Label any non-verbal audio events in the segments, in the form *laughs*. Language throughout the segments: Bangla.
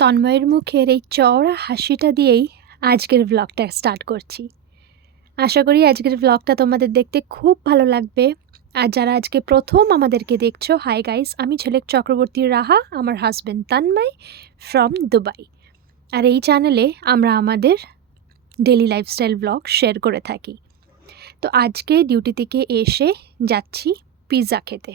তন্ময়ের মুখের এই চওড়া হাসিটা দিয়েই আজকের ব্লগটা স্টার্ট করছি। আশা করি আজকের ব্লগটা তোমাদের দেখতে খুব ভালো লাগবে। আর যারা আজকে প্রথম আমাদেরকে দেখছ হাই গাইস আমি ছেলেক চক্রবর্তী রাহা, আমার হাজব্যান্ড তান্ময় ফ্রম দুবাই আর এই চ্যানেলে আমরা আমাদের ডেলি লাইফস্টাইল ব্লগ শেয়ার করে থাকি। তো আজকে ডিউটি থেকে এসে যাচ্ছি পিৎজা খেতে।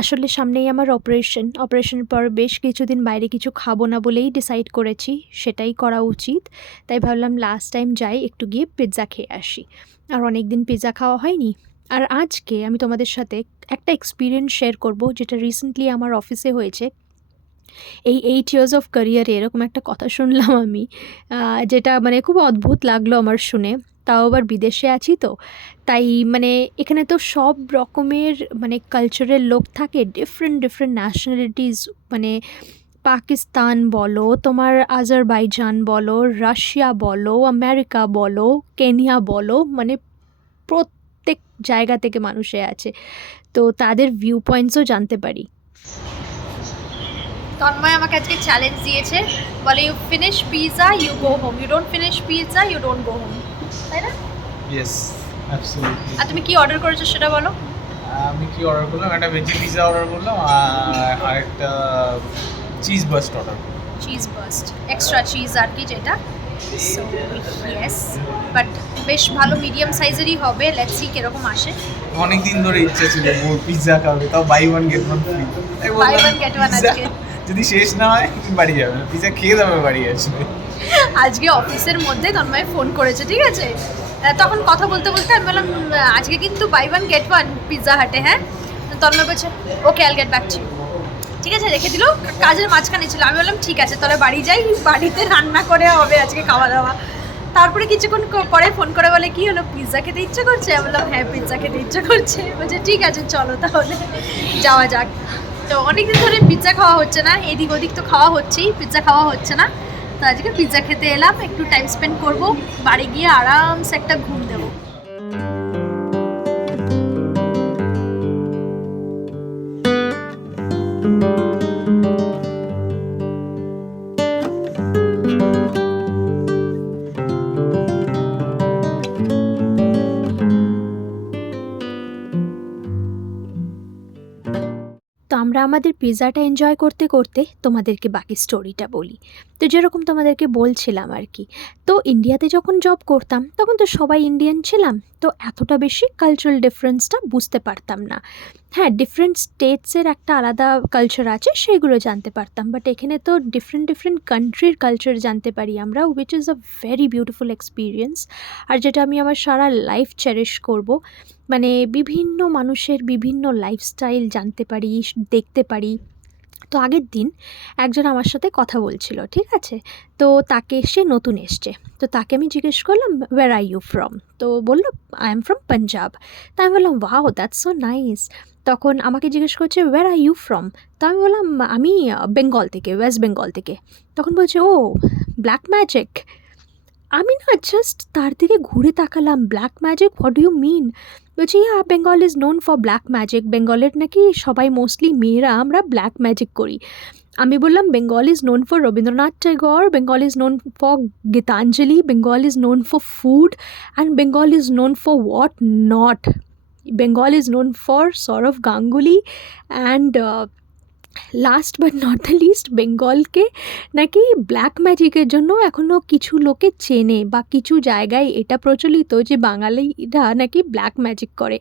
আসলে সামনেই আমার অপারেশন অপারেশনের পর বেশ কিছুদিন বাইরে কিছু খাব না বলেই ডিসাইড করেছি, সেটাই করা উচিত। তাই ভাবলাম লাস্ট টাইম যাই, একটু গিয়ে পিৎজা খেয়ে আসি। আর অনেক দিন পিৎজা খাওয়া হয়নি। আর আজকে আমি তোমাদের সাথে একটা এক্সপিরিয়েন্স শেয়ার করব, যেটা রিসেন্টলি আমার অফিসে হয়েছে। এই এইট ইয়ার্স অফ ক্যারিয়ারে এরকম একটা কথা শুনলাম আমি যেটা মানে খুব অদ্ভুত লাগল আমার শুনে। তাও আবার বিদেশে আছি তো। তাই মানে এখানে তো সব রকমের মানে কালচারের লোক থাকে ডিফারেন্ট ডিফারেন্ট ন্যাশনালিটিস মানে পাকিস্তান বলো, তোমার আজারবাইজান বলো, রাশিয়া বলো, আমেরিকা বলো, কেনিয়া বলো মানে প্রত্যেক জায়গা থেকে মানুষে আছে। তো তাদের ভিউ পয়েন্টসও জানতে পারি। তন্ময় আমাকে আজকে চ্যালেঞ্জ দিয়েছে। বলে you finish pizza you go home you don't finish pizza you don't go home তাই না? ইয়েস অ্যাবসলিউটলি আর তুমি কি অর্ডার করেছ সেটা বলো? আমি কি অর্ডার করলাম? একটা ভেজি পিৎজা অর্ডার করলাম আর আরেকটা cheese burst order cheese burst extra cheese আর কি যেটা? সো ইয়েস বাট বেশ ভালো মিডিয়াম সাইজেরই হবে। লেটস সি কীরকম আসে। অনেক দিন ধরে ইচ্ছা ছিল মোর পিৎজা খাবে তাও buy one get one free Buy one, get one আজকে। যদি শেষ না হয় বাড়ি যাবে পিৎজা খেয়ে যাবে বাড়ি আসবে। আজকে অফিসের মধ্যে তন্ময় ফোন করেছে, ঠিক আছে? তখন কথা বলতে বলতে আমি বললাম আজকে কিন্তু buy one get one pizza হাটে হ্যাঁ? তন্ময় বলছে ওকে আল গেট ব্যাক ঠিক আছে, রেখে দিল, কাজের মাঝখানে ছিল। আমি বললাম, ঠিক আছে, তাহলে বাড়ি যাই, বাড়িতে রান্না করে হবে আজকে খাওয়া দাওয়া তারপরে কিছুক্ষণ পরে ফোন করে বলে, কি হলো পিৎজা খেতে ইচ্ছে করছে? আমি বললাম হ্যাঁ পিৎজা খেতে ইচ্ছে করছে। বলছে, ঠিক আছে, চলো তাহলে, যাওয়া যাক। তো অনেকদিন ধরে পিৎজা খাওয়া হচ্ছে না এদিক ওদিক তো খাওয়া হচ্ছেই পিৎজা খাওয়া হচ্ছে না। আজকে পিৎজা খেতে এলাম একটু টাইম স্পেন্ড করব বাড়ি গিয়ে আরামসে একটা ঘুম দেবো। তো আমরা আমাদের পিৎজাটা এনজয় করতে করতে তোমাদেরকে বাকি স্টোরিটা বলি। তো যেরকম তোমাদেরকে বলছিলাম আর কি, তো ইন্ডিয়াতে যখন জব করতাম, তখন তো সবাই ইন্ডিয়ান ছিলাম তো এতটা বেশি কালচারাল ডিফারেন্সটা বুঝতে পারতাম না। হ্যাঁ ডিফারেন্ট স্টেটসের একটা আলাদা কালচার আছে, সেগুলো জানতে পারতাম। বাট এখানে তো ডিফারেন্ট ডিফারেন্ট কান্ট্রির কালচার জানতে পারি আমরা which is a very beautiful experience আর যেটা আমি আমার সারা লাইফ চেরিশ করব মানে বিভিন্ন মানুষের বিভিন্ন লাইফস্টাইল জানতে পারি, দেখতে পারি। তো আগের দিন একজন আমার সাথে কথা বলছিল, ঠিক আছে? তো তাকে সে নতুন এসছে। তো তাকে আমি জিজ্ঞেস করলাম ওয়ার আর ইউ ফ্রম তো বলল আই এম ফ্রম পাঞ্জাব তা আমি বললাম ওয়াও দ্যাটস সো নাইস তখন আমাকে জিজ্ঞেস করছে ওয়ার আর ইউ ফ্রম তো আমি বললাম, আমি বেঙ্গল থেকে ওয়েস্ট বেঙ্গল থেকে। তখন বলছে ও ব্ল্যাক ম্যাজিক আমি না জাস্ট তার দিকে ঘুরে তাকালাম black magic what you mean বলছি yeah Bengal is known for black magic বেঙ্গলের নাকি সবাই মোস্টলি মেয়েরা আমরা ব্ল্যাক ম্যাজিক করি. আমি বললাম Bengal is known for Rabindranath Tagore Bengal is known for Gitanjali Bengal is known for food and Bengal is known for what not Bengal is known for Sourav Ganguly and last but not the list বেঙ্গলকে নাকি ব্ল্যাক ম্যাজিকের জন্য এখনও কিছু লোকে চেনে বা কিছু জায়গায় এটা প্রচলিত যে বাঙালিরা নাকি ব্ল্যাক ম্যাজিক করে।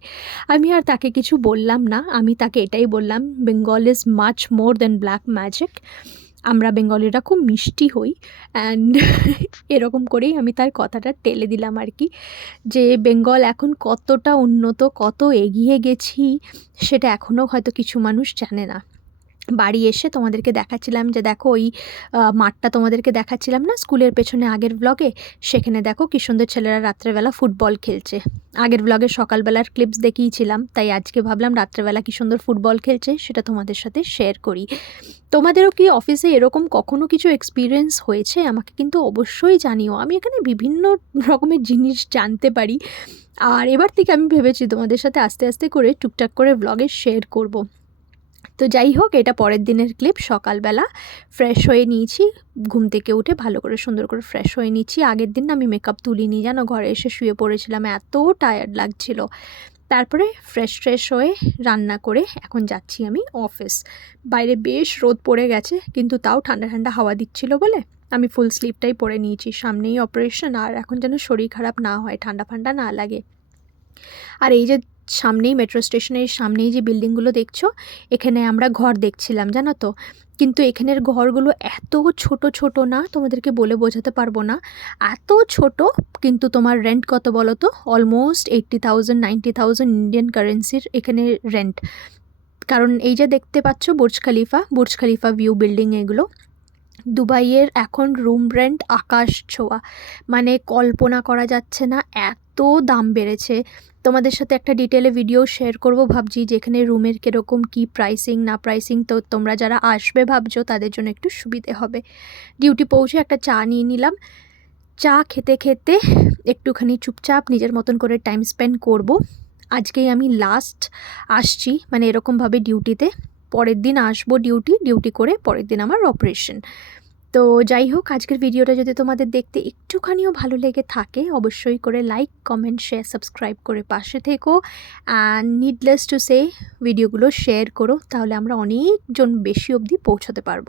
আমি আর তাকে কিছু বললাম না, আমি তাকে এটাই বললাম Bengal is much more then black magic আমরা বেঙ্গলিরা খুব মিষ্টি হই অ্যান্ড *laughs* এরকম করেই আমি তার কথাটা টেলে দিলাম আর কি, যে বেঙ্গল এখন কতটা উন্নত, কত এগিয়ে গেছি, সেটা এখনও হয়তো কিছু মানুষ জানে না। বাড়ি এসে তোমাদেরকে দেখাচ্ছিলাম যে দেখো ওই মাঠটা তোমাদেরকে দেখাচ্ছিলাম না স্কুলের পেছনে আগের ব্লগে সেখানে দেখো কি সুন্দর ছেলেরা রাত্রেবেলা ফুটবল খেলছে। আগের ব্লগে সকালবেলার ক্লিপস দেখিয়েছিলাম, তাই আজকে ভাবলাম রাত্রেবেলা কি সুন্দর ফুটবল খেলছে সেটা তোমাদের সাথে শেয়ার করি। তোমাদেরও কি অফিসে এরকম কখনো কিছু এক্সপিরিয়েন্স হয়েছে? আমাকে কিন্তু অবশ্যই জানিও। আমি এখানে বিভিন্ন রকমের জিনিস জানতে পারি। আর এবার থেকে আমি ভেবেছি তোমাদের সাথে আস্তে আস্তে করে টুকটাক করে ব্লগে শেয়ার করব। তো যাই হোক, এটা পরের দিনের ক্লিপ সকালবেলা ফ্রেশ হয়ে নিয়েছি। ঘুম থেকে উঠে ভালো করে সুন্দর করে ফ্রেশ হয়ে নিয়েছি। আগের দিন আমি মেকআপ তুলিনি, জানো? ঘরে এসে শুয়ে পড়েছিলাম, এত টায়ার্ড লাগছিল। তারপরে ফ্রেশ ফ্রেশ হয়ে রান্না করে এখন যাচ্ছি আমি অফিস বাইরে বেশ রোদ পড়ে গেছে, কিন্তু তাও ঠান্ডা ঠান্ডা হাওয়া দিচ্ছিল বলে আমি ফুল স্লিপটাই পরে নিয়েছি। সামনেই অপারেশন আর এখন যেন শরীর খারাপ না হয়, ঠান্ডা, ফান্ডা না লাগে। আর এই যে সামনেই মেট্রো স্টেশনের সামনেই যে বিল্ডিংগুলো দেখছ, এখানে আমরা ঘর দেখছিলাম, জানো তো? কিন্তু এখানের ঘরগুলো এত ছোট ছোট না, তোমাদেরকে বলে বোঝাতে পারব না। এত ছোট, কিন্তু তোমার রেন্ট কত বলো তো? Almost eighty thousand ninety thousand Indian কারেন্সির এখানে রেন্ট কারণ এই যে দেখতে পাচ্ছ বুর্জ খালিফা বুর্জ খালিফা ভিউ বিল্ডিং এগুলো, দুবাইয়ের এখন রুম রেন্ট আকাশ ছোঁয়া। মানে কল্পনা করা যাচ্ছে না, এত দাম বেড়েছে। তোমাদের সাথে একটা ডিটেলে ভিডিও শেয়ার করব। ভাবছি যেখানে রুমের কীরকম কী প্রাইসিং না প্রাইসিং তো তোমরা যারা আসবে ভাবছ, তাদের জন্য একটু সুবিধে হবে। ডিউটি পৌঁছে একটা চা নিয়ে নিলাম। চা খেতে খেতে একটুখানি চুপচাপ নিজের মতন করে টাইম স্পেন্ড করব। আজকেই আমি লাস্ট আসছি মানে এরকমভাবে ডিউটিতে পরের দিন আসব ডিউটি ডিউটি করে পরের দিন আমার অপারেশন তো যাই হোক, আজকের ভিডিওটা যদি তোমাদের দেখতে একটুখানিও ভালো লেগে থাকে, অবশ্যই করে লাইক কমেন্ট শেয়ার সাবস্ক্রাইব করে পাশে থেকো। অ্যান্ড নিডলেস টু সে ভিডিওগুলো শেয়ার করো, তাহলে আমরা অনেকজন বেশি অবধি পৌঁছাতে পারব।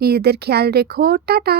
নিজেদের খেয়াল রেখো, টাটা!